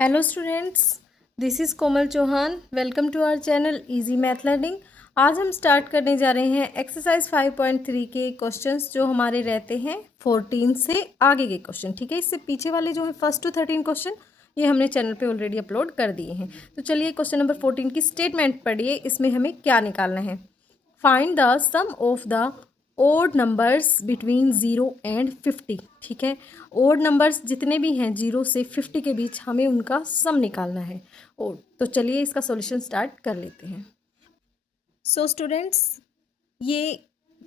Hello students, this is Komal Chauhan. Welcome to our channel easy math learning. आज हम start करने जा रहे हैं एक्सरसाइज 5.3 के क्वेश्चंस जो हमारे रहते हैं 14 से आगे के क्वेश्चन। ठीक है, इससे पीछे वाले जो है फर्स्ट टू 13 क्वेश्चन ये हमने चैनल पे ऑलरेडी अपलोड कर दिए हैं। तो चलिए क्वेश्चन नंबर 14 की स्टेटमेंट पढ़िए, इसमें हमें क्या निकालना है। Find the sum of the odd numbers between 0 and 50। ठीक है, ओड नंबर्स जितने भी हैं 0 से 50 के बीच हमें उनका सम निकालना है। ओड, तो चलिए इसका सॉल्यूशन स्टार्ट कर लेते हैं। सो स्टूडेंट्स, ये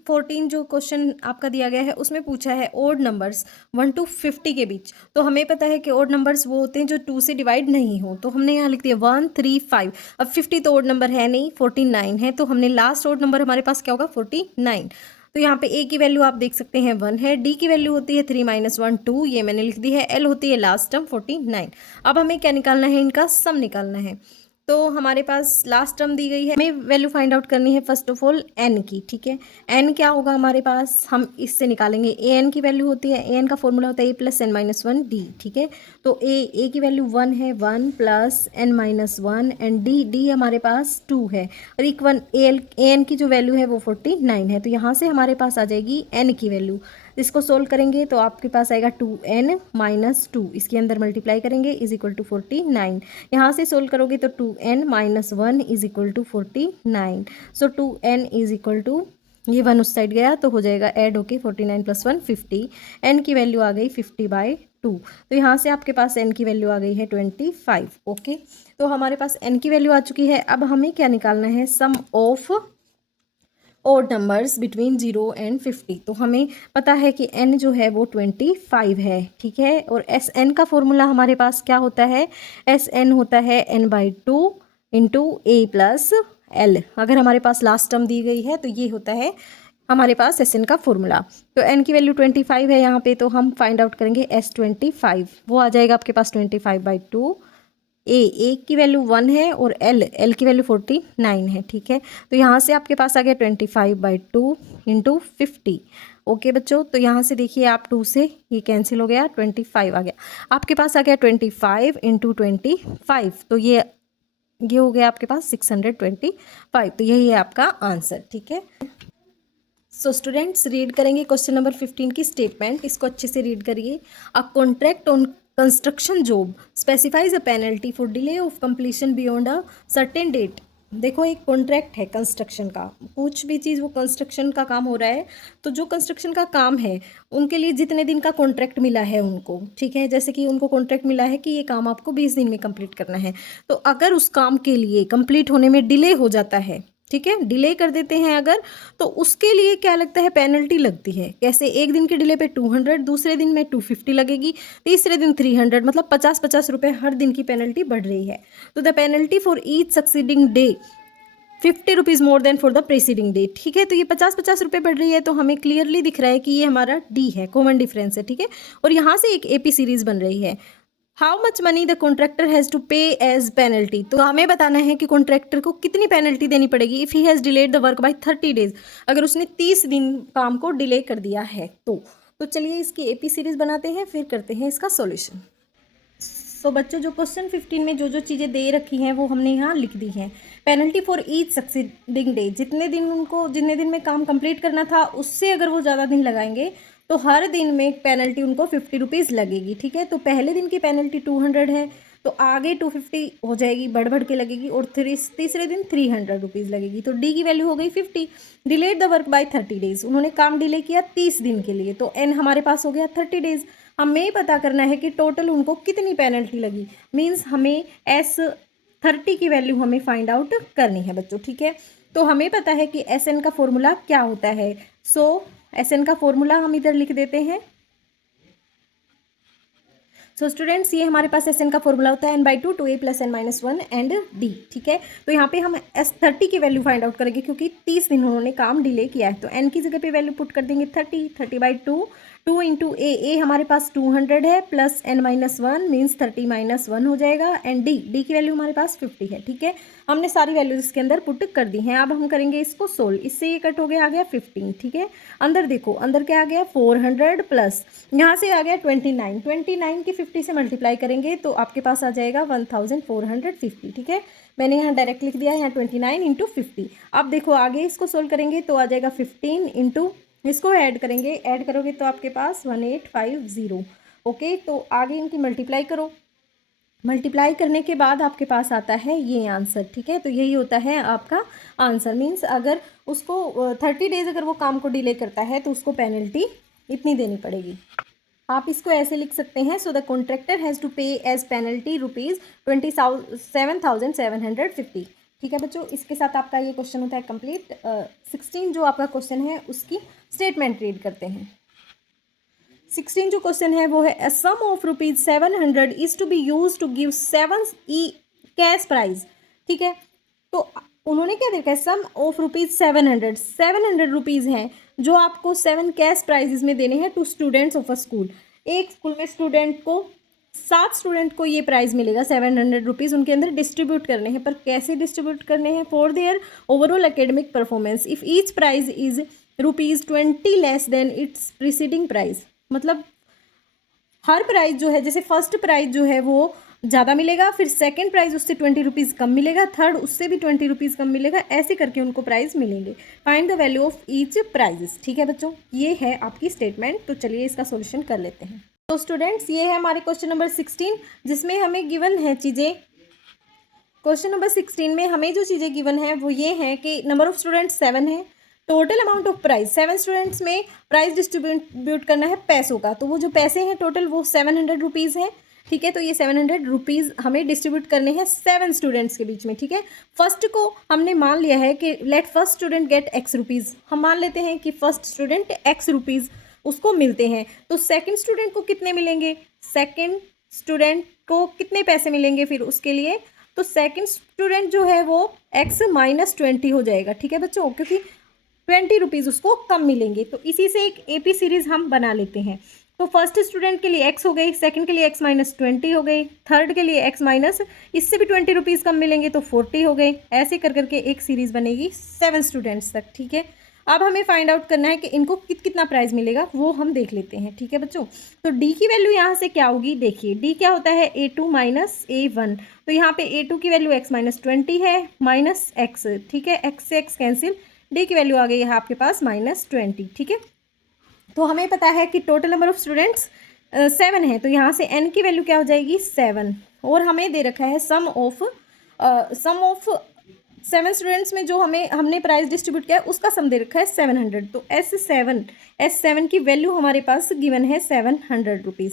14 जो क्वेश्चन आपका दिया गया है उसमें पूछा है ओड नंबर्स 1 to 50 के बीच। तो हमें पता है कि ओड नंबर्स वो होते हैं जो 2 से डिवाइड नहीं हो, तो हमने यहाँ लिख दिया 1 3 5। अब 50 तो ओड नंबर है नहीं, 49 है, तो हमने लास्ट ओड नंबर हमारे पास क्या होगा 49। तो यहाँ पे ए की वैल्यू आप देख सकते हैं 1 है, डी की वैल्यू होती है 3 - 1 2, ये मैंने लिख दी है, एल होती है लास्ट टर्म 49। अब हमें क्या निकालना है, इनका सम निकालना है। तो हमारे पास लास्ट टर्म दी गई है, हमें वैल्यू फाइंड आउट करनी है फर्स्ट ऑफ ऑल एन की। ठीक है, एन क्या होगा हमारे पास, हम इससे निकालेंगे। ए एन की वैल्यू होती है, ए एन का फॉर्मूला होता है A plus N minus one D. ठीक है, तो ए की वैल्यू 1 है, 1 plus N minus one, and D हमारे पास 2 है, और इक्वल ए एन की जो वैल्यू है वो 49 है। तो यहाँ से हमारे पास आ जाएगी एन की वैल्यू। इसको सोल्व करेंगे तो आपके पास आएगा 2n माइनस 2, इसके अंदर मल्टीप्लाई करेंगे इज इक्वल टू 49। यहाँ से सोल्व करोगे तो 2n minus 1 is equal to 49। So 2n is equal to, ये 1 उस साइड गया तो हो जाएगा ऐड होके 49 + 1 50। n की वैल्यू आ गई 50/2। तो यहाँ से आपके पास n की वैल्यू आ गई है 25। ओके, तो हमारे पास n की वैल्यू आ चुकी है। अब हमें क्या निकालना है, sum of odd numbers between 0 and 50। तो हमें पता है कि n जो है वो 25 है। ठीक है, और एस एन का फॉर्मूला हमारे पास क्या होता है, एस एन होता है n/2 इंटू ए प्लस एल। अगर हमारे पास लास्ट टर्म दी गई है तो ये होता है हमारे पास एस एन का फॉर्मूला। तो n की वैल्यू 25 है यहाँ पे, तो हम फाइंड आउट करेंगे S25, वो आ जाएगा आपके पास 25/2। ए की वैल्यू 1 है और एल की वैल्यू 49 है। ठीक है, तो यहाँ से आपके पास आ गया 25/2 इंटू 50। ओके बच्चों, तो यहाँ से देखिए आप 2 से ये कैंसिल हो गया, 25 आ गया आपके पास, आ गया 25 इंटू 25। तो ये हो गया आपके पास 625। तो यही है आपका आंसर। ठीक है, सो स्टूडेंट्स रीड करेंगे क्वेश्चन नंबर 15 की स्टेटमेंट, इसको अच्छे से रीड करिए। A contract on construction job specifies a penalty for delay of completion beyond a certain date. देखो, एक कॉन्ट्रैक्ट है कंस्ट्रक्शन का, कुछ भी चीज़ वो कंस्ट्रक्शन का काम हो रहा है, तो जो कंस्ट्रक्शन का काम है उनके लिए जितने दिन का कॉन्ट्रैक्ट मिला है उनको, ठीक है, जैसे कि उनको कॉन्ट्रैक्ट मिला है कि ये काम आपको 20 दिन में कंप्लीट करना है, तो अगर उस काम के लिए कंप्लीट होने में डिले हो जाता है, ठीक है, डिले कर देते हैं अगर, तो उसके लिए क्या लगता है, पेनल्टी लगती है। कैसे, एक दिन के डिले पे 200, दूसरे दिन में 250 लगेगी, तीसरे दिन 300, मतलब 50-50 रुपये हर दिन की पेनल्टी बढ़ रही है। तो the penalty for each succeeding day 50 rupees more than for the preceding day. ठीक है, तो ये 50-50 रुपये बढ़ रही है, तो हमें क्लियरली दिख रहा है कि ये हमारा डी है, कॉमन डिफरेंस है। ठीक है, और यहाँ से एक एपी सीरीज बन रही है। How much money the contractor has to pay as penalty. तो हमें बताना है कि कॉन्ट्रैक्टर को कितनी पेनल्टी देनी पड़ेगी if he has delayed the work by 30 days, अगर उसने 30 दिन काम को डिले कर दिया है तो चलिए इसकी एपी सीरीज बनाते हैं, फिर करते हैं इसका सॉल्यूशन। सो बच्चों, जो क्वेश्चन 15 में जो जो चीज़ें दे रखी हैं वो हमने यहाँ लिख दी हैं। Penalty for each succeeding day, जितने दिन में काम कंप्लीट करना था उससे अगर वो ज़्यादा दिन लगाएंगे तो हर दिन में पेनल्टी उनको 50 रुपीज़ लगेगी। ठीक है, तो पहले दिन की पेनल्टी 200 है, तो आगे 250 हो जाएगी, बढ़ के लगेगी, और तीसरे दिन 300 रुपीज़ लगेगी। तो डी की वैल्यू हो गई 50। Delayed the work by 30 days, उन्होंने काम डिले किया 30 दिन के लिए, तो एन हमारे पास हो गया 30 डेज। हमें पता करना है कि टोटल उनको कितनी पेनल्टी लगी, मीन्स हमें S30 की वैल्यू हमें फाइंड आउट करनी है बच्चों। ठीक है, तो हमें पता है कि SN का फॉर्मूला क्या होता है। सो SN का फॉर्मूला हम इधर लिख देते हैं। सो स्टूडेंट्स, ये हमारे पास SN का फॉर्मूला होता है n/2 2a + n-1 and d। ठीक है, तो यहाँ पे हम S30 की वैल्यू फाइंड आउट करेंगे क्योंकि 30 दिन उन्होंने काम डिले किया है, तो n की जगह पे वैल्यू पुट कर देंगे 30 30/2 2 इंटू ए हमारे पास 200 है, प्लस n-1 मीन्स 30-1 हो जाएगा, एंड डी की वैल्यू हमारे पास 50 है। ठीक है, हमने सारी वैल्यूज इसके अंदर पुट कर दी हैं। अब हम करेंगे इसको सोल्व। इससे ये कट हो गया, आ गया 15। ठीक है, अंदर देखो, अंदर क्या आ गया 400 प्लस यहाँ से आ गया 29 की 50 से मल्टीप्लाई करेंगे तो आपके पास आ जाएगा 1450। ठीक है, मैंने यहाँ डायरेक्ट लिख दिया है, यहाँ 29 इंटू 50। अब देखो आगे इसको सोल्व करेंगे तो आ जाएगा 15 इंटू, इसको ऐड करेंगे, ऐड करोगे तो आपके पास 1850। ओके, तो आगे इनकी मल्टीप्लाई करो, मल्टीप्लाई करने के बाद आपके पास आता है ये आंसर। ठीक है, तो यही होता है आपका आंसर। मीन्स अगर उसको 30 डेज अगर वो काम को डिले करता है तो उसको पेनल्टी इतनी देनी पड़ेगी। आप इसको ऐसे लिख सकते हैं, so the contractor has to pay as penalty ₹27,750। ठीक है बच्चों, इसके साथ आपका ये क्वेश्चन होता है कंप्लीट। 16 जो आपका क्वेश्चन है उसकी स्टेटमेंट रीड करते हैं। 16 जो क्वेश्चन है वो है, a sum of ₹700 is to be use to give 7 ई कैश प्राइज। ठीक है, तो उन्होंने क्या देखा है, सम ऑफ ₹700 हैं जो आपको 7 कैश प्राइजेस में देने हैं to students of a school. एक स्कूल में स्टूडेंट को 7 स्टूडेंट को ये प्राइज़ मिलेगा, ₹700 उनके अंदर डिस्ट्रीब्यूट करने हैं। पर कैसे डिस्ट्रीब्यूट करने हैं, for their overall academic performance if each prize is ₹20 less than its preceding prize. मतलब हर प्राइज जो है, जैसे फर्स्ट प्राइज जो है वो ज़्यादा मिलेगा, फिर सेकंड प्राइज उससे ₹20 कम मिलेगा, थर्ड उससे भी ₹20 कम मिलेगा, ऐसे करके उनको प्राइस मिलेंगे। Find the value of each prizes. ठीक है बच्चों, ये है आपकी स्टेटमेंट। तो चलिए इसका सॉल्यूशन कर लेते हैं। तो स्टूडेंट्स, ये है हमारे क्वेश्चन नंबर 16 जिसमें हमें गिवन है चीज़ें। क्वेश्चन नंबर 16 में हमें जो चीज़ें गिवन है वो ये है कि नंबर ऑफ स्टूडेंट्स 7 है, total amount of price 7 students में प्राइस डिस्ट्रीब्यूट करना है पैसों का। तो वो जो पैसे हैं टोटल वो ₹700 हैं। ठीक है, तो ये ₹700 हमें डिस्ट्रीब्यूट करने हैं 7 स्टूडेंट्स के बीच में। ठीक है, फर्स्ट को हमने मान लिया है कि let first student gate ₹X। हम मान लेते हैं कि फर्स्ट स्टूडेंट ₹X उसको मिलते हैं। तो सेकंड स्टूडेंट को कितने मिलेंगे, सेकंड स्टूडेंट को कितने पैसे मिलेंगे फिर उसके लिए, तो सेकंड स्टूडेंट जो है वो X-20 हो जाएगा। ठीक है बच्चों, क्योंकि ₹20 उसको कम मिलेंगे। तो इसी से एक AP सीरीज हम बना लेते हैं। तो फर्स्ट स्टूडेंट के लिए X हो गई, सेकंड के लिए X-20 हो गई, थर्ड के लिए X- इससे भी ₹20 कम मिलेंगे तो 40 हो गए। ऐसे कर करके एक सीरीज बनेगी 7 स्टूडेंट्स तक। ठीक है, अब हमें फाइंड आउट करना है कि इनको कितना प्राइस मिलेगा, वो हम देख लेते हैं। ठीक है बच्चों, तो D की वैल्यू यहाँ से क्या होगी, देखिए D क्या होता है, A2 माइनस A1। तो यहाँ पे A2 की वैल्यू X-20 है माइनस X। ठीक है, X से X कैंसिल, D की वैल्यू आ गई है आपके पास -20। ठीक है, तो हमें पता है कि टोटल नंबर ऑफ स्टूडेंट्स 7 है, तो यहाँ से n की वैल्यू क्या हो जाएगी 7। और हमें दे रखा है सम ऑफ 7 स्टूडेंट्स में जो हमने प्राइस डिस्ट्रीब्यूट किया है उसका सम दे रखा है 700। तो S7 की वैल्यू हमारे पास गिवन है ₹700।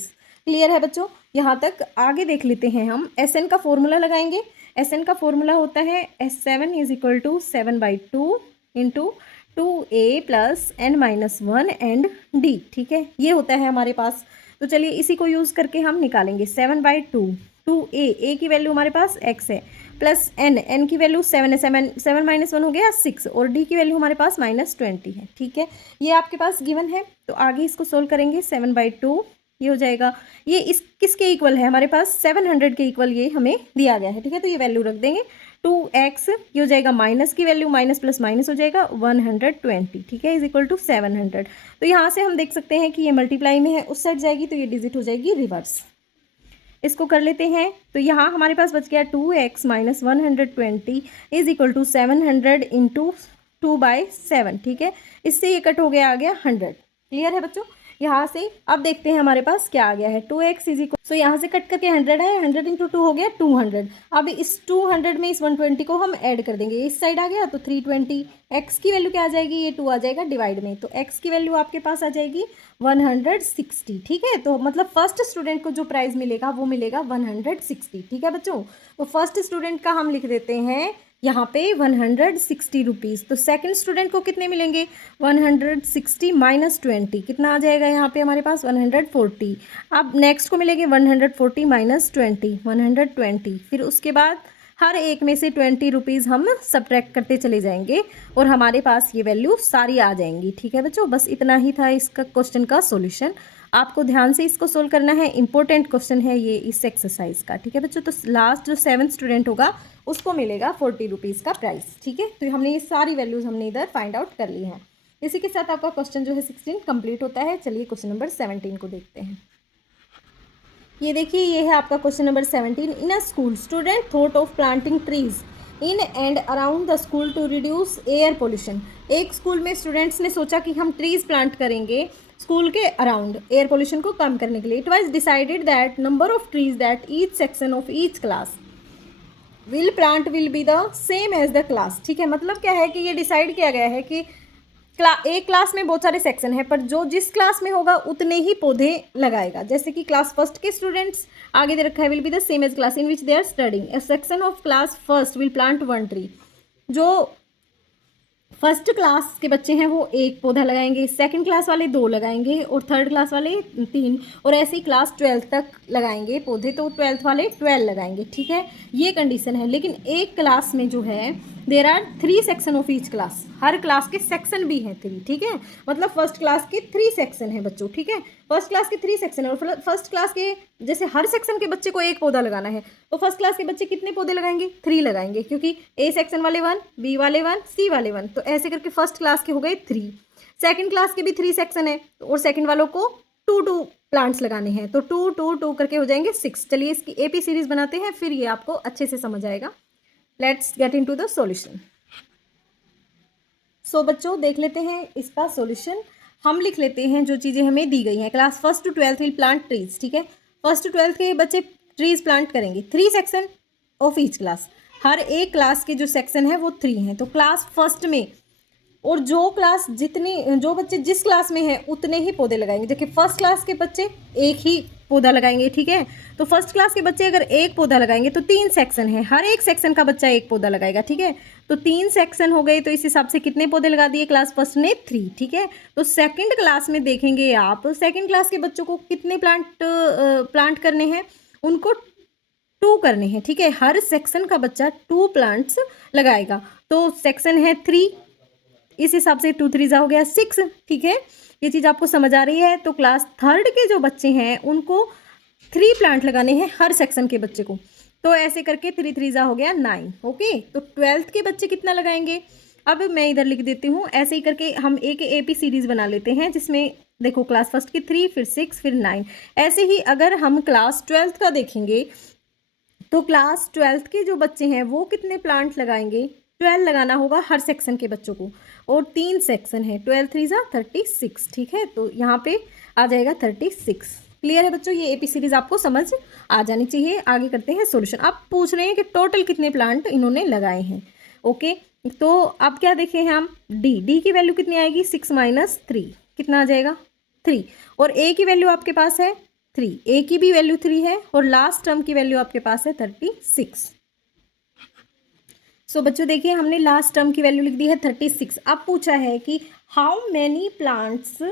क्लियर है बच्चों, यहाँ तक आगे देख लेते हैं हम। SN का फॉर्मूला लगाएंगे। SN का फॉर्मूला होता है S7 = 7/2 into 2A + n-1 and D। ठीक है, ये होता है हमारे पास। तो चलिए इसी को यूज़ करके हम निकालेंगे 7/2 2A की वैल्यू हमारे पास X है, प्लस n की वैल्यू 7 है, 7 - 1 हो गया 6, और D की वैल्यू हमारे पास -20 है। ठीक है, ये आपके पास गिवन है। तो आगे इसको सोल्व करेंगे, 7/2 ये हो जाएगा, ये इस किसके इक्वल है, हमारे पास 700 के इक्वल ये हमें दिया गया है। ठीक है, तो ये वैल्यू रख देंगे, 2x ये हो जाएगा, माइनस की वैल्यू माइनस प्लस माइनस हो जाएगा 120। ठीक है, = 700। तो यहाँ से हम देख सकते हैं कि ये मल्टीप्लाई में है, उस साइड जाएगी तो ये डिजिट हो जाएगी रिवर्स। इसको कर लेते हैं, तो यहाँ हमारे पास बच गया 2x - 120 = 700 × 2/7। ठीक है, इससे ये कट हो गया, आ गया 100। क्लियर है बच्चों, यहाँ से अब देखते हैं हमारे पास क्या आ गया है, 2x सो यहाँ से कट करके 100 है, 100 × 2 हो गया 200। अब इस 200 में इस 120 को हम ऐड कर देंगे, इस साइड आ गया तो 320। x की वैल्यू क्या आ जाएगी, ये 2 आ जाएगा डिवाइड में, तो x की वैल्यू आपके पास आ जाएगी 160। ठीक है, तो मतलब फर्स्ट स्टूडेंट को जो प्राइस मिलेगा वो मिलेगा 160। ठीक है बच्चों, तो फर्स्ट स्टूडेंट का हम लिख देते हैं यहाँ पे ₹160। तो सेकंड स्टूडेंट को कितने मिलेंगे, 160 - 20 कितना आ जाएगा यहाँ पे हमारे पास 140। अब नेक्स्ट को मिलेंगे 140 - 20 120। फिर उसके बाद हर एक में से 20 रुपीज़ हम सब्ट्रैक्ट करते चले जाएंगे और हमारे पास ये वैल्यू सारी आ जाएंगी। ठीक है बच्चों, बस इतना ही था इसका क्वेश्चन का सॉल्यूशन। आपको ध्यान से इसको सोल्व करना है, इंपॉर्टेंट क्वेश्चन है ये इस एक्सरसाइज का। ठीक है बच्चों, तो लास्ट जो 7th स्टूडेंट होगा उसको मिलेगा 40 रुपीज़ का प्राइस। ठीक है, तो हमने ये सारी वैल्यूज़ हमने इधर फाइंड आउट कर ली हैं। इसी के साथ आपका क्वेश्चन जो है 16 कंप्लीट होता है। चलिए क्वेश्चन नंबर 17 को देखते हैं। ये देखिए, ये है आपका question number 17। In a school student thought of planting trees in and around the school to reduce air pollution. एक स्कूल में स्टूडेंट्स ने सोचा कि हम ट्रीज प्लांट करेंगे स्कूल के अराउंड एयर पोल्यूशन को कम करने के लिए। It was decided that number of trees that each section of each class will plant will be the same as the class. ठीक है, मतलब क्या है कि ये डिसाइड किया गया है कि एक क्लास में बहुत सारे सेक्शन है, पर जो जिस क्लास में होगा उतने ही पौधे लगाएगा। जैसे कि क्लास फर्स्ट के स्टूडेंट्स आगे दे रखा है will be the same as class in which they are studying. A section of class first will plant 1 tree. जो फर्स्ट क्लास के बच्चे हैं वो 1 पौधा लगाएंगे, सेकंड क्लास वाले 2 लगाएंगे और थर्ड क्लास वाले 3, और ऐसे ही क्लास 12 तक लगाएंगे पौधे, तो 12th वाले 12 लगाएंगे। ठीक है, ये कंडीशन है। लेकिन एक क्लास में जो है there are 3 section of each class, हर क्लास के सेक्शन भी हैं 3। ठीक है, मतलब फर्स्ट क्लास के 3 सेक्शन हैं बच्चों। ठीक है, फर्स्ट क्लास के 3 सेक्शन है और फर्स्ट क्लास के जैसे हर सेक्शन के बच्चे को 1 पौधा लगाना है, तो फर्स्ट क्लास के बच्चे कितने पौधे लगाएंगे? 3 लगाएंगे, क्योंकि ए सेक्शन वाले 1, बी वाले 1, सी वाले 1, तो ऐसे करके फर्स्ट क्लास के हो गए 3। सेकंड क्लास के भी 3 सेक्शन है और सेकंड वालों को 2 प्लांट्स लगाने हैं, तो 2 2 2 करके हो जाएंगे 6। चलिए इसकी एपी सीरीज बनाते हैं, फिर ये आपको अच्छे से समझ आएगा। Let's get into the solution. So बच्चों देख लेते हैं इसका सॉल्यूशन। हम लिख लेते हैं जो चीज़ें हमें दी गई हैं। Class first to 12th will plant trees. ठीक है, फर्स्ट टू 12th के बच्चे ट्रीज प्लांट करेंगे। 3 सेक्शन ऑफ ईच क्लास, हर एक क्लास के जो सेक्शन है वो 3 हैं, तो क्लास फर्स्ट में और जो बच्चे जिस क्लास में हैं उतने ही पौधे लगाएंगे। देखिए फर्स्ट क्लास के बच्चे 1 ही पौधा लगाएंगे। ठीक है, तो फर्स्ट क्लास के बच्चे अगर 1 पौधा लगाएंगे तो 3 सेक्शन है, हर एक सेक्शन का बच्चा 1 पौधा लगाएगा। ठीक है, तो 3 सेक्शन हो गए, तो इस हिसाब से कितने पौधे लगा दिए क्लास फर्स्ट ने? 3। ठीक है, तो सेकंड क्लास में देखेंगे आप, सेकंड क्लास के बच्चों को कितने प्लांट करने हैं? उनको 2 करने हैं। ठीक है, हर सेक्शन का बच्चा 2 प्लांट्स लगाएगा, तो सेक्शन है 3, इस हिसाब से 2 3 हो गया 6। ठीक है, ये चीज़ आपको समझ आ रही है। तो क्लास थर्ड के जो बच्चे हैं उनको 3 प्लांट लगाने हैं हर सेक्शन के बच्चे को, तो ऐसे करके 3 3 हो गया 9। ओके, तो 12th के बच्चे कितना लगाएंगे? अब मैं इधर लिख देती हूँ, ऐसे ही करके हम एक एपी सीरीज बना लेते हैं, जिसमें देखो क्लास फर्स्ट की 3, फिर 6, फिर 9। ऐसे ही अगर हम क्लास 12th का देखेंगे तो क्लास 12th के जो बच्चे हैं वो कितने प्लांट लगाएंगे? 12 लगाना होगा हर सेक्शन के बच्चों को, और 3 सेक्शन है, 12 3 36। ठीक है, तो यहाँ पे आ जाएगा 36। क्लियर है बच्चों, ये एपी सीरीज आपको समझ आ जानी चाहिए। आगे करते हैं सॉल्यूशन। आप पूछ रहे हैं कि टोटल कितने प्लांट इन्होंने लगाए हैं। ओके, तो अब क्या देखें हैं हम? डी की वैल्यू कितनी आएगी? 6 - 3 कितना आ जाएगा? 3। और ए की वैल्यू आपके पास है 3, ए की भी वैल्यू 3 है, और लास्ट टर्म की वैल्यू आपके पास है 36। सो बच्चों देखिए, हमने लास्ट टर्म की वैल्यू लिख दी है 36। अब पूछा है कि how many plants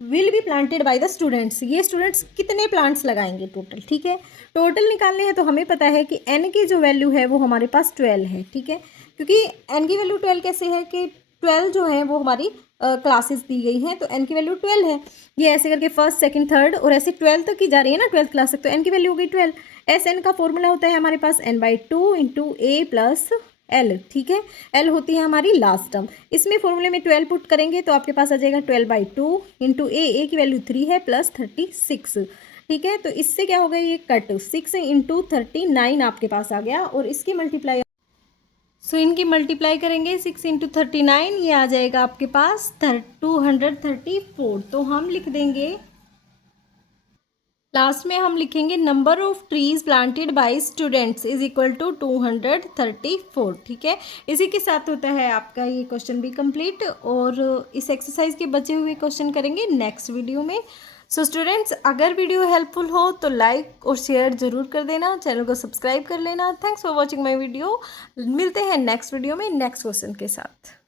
will be planted by the students. ये स्टूडेंट्स कितने प्लांट्स लगाएंगे टोटल? ठीक है, टोटल निकालने हैं तो हमें पता है कि एन की जो वैल्यू है वो हमारे पास 12 है। ठीक है, क्योंकि एन की वैल्यू 12 कैसे है कि 12 जो है वो हमारी क्लासेस दी गई हैं, तो एन की वैल्यू 12 है। ये ऐसे करके फर्स्ट सेकंड थर्ड और ऐसे 12 तक की जा रही है ना, 12th क्लास तक, तो एन की वैल्यू हो गई 12। एस एन का फॉर्मूला होता है हमारे पास n/2 × a + l। ठीक है, l होती है हमारी लास्ट टर्म। इसमें फॉर्मूले में 12 पुट करेंगे तो आपके पास आ जाएगा 12/2 × a की वैल्यू 3 है + 36। ठीक है, तो इससे क्या हो गया? ये कट 6 × 39 आपके पास आ गया, और इसकी मल्टीप्लाई इनकी मल्टीप्लाई करेंगे 6 × 39, ये आ जाएगा आपके पास 234। तो हम लिख देंगे, लास्ट में हम लिखेंगे number of trees planted by students is equal to 234। ठीक है, इसी के साथ होता है आपका ये क्वेश्चन भी कंप्लीट, और इस एक्सरसाइज के बचे हुए क्वेश्चन करेंगे नेक्स्ट वीडियो में। सो स्टूडेंट्स, अगर वीडियो हेल्पफुल हो तो लाइक और शेयर ज़रूर कर देना, चैनल को सब्सक्राइब कर लेना। Thanks for watching my video. मिलते हैं नेक्स्ट वीडियो में नेक्स्ट क्वेश्चन के साथ।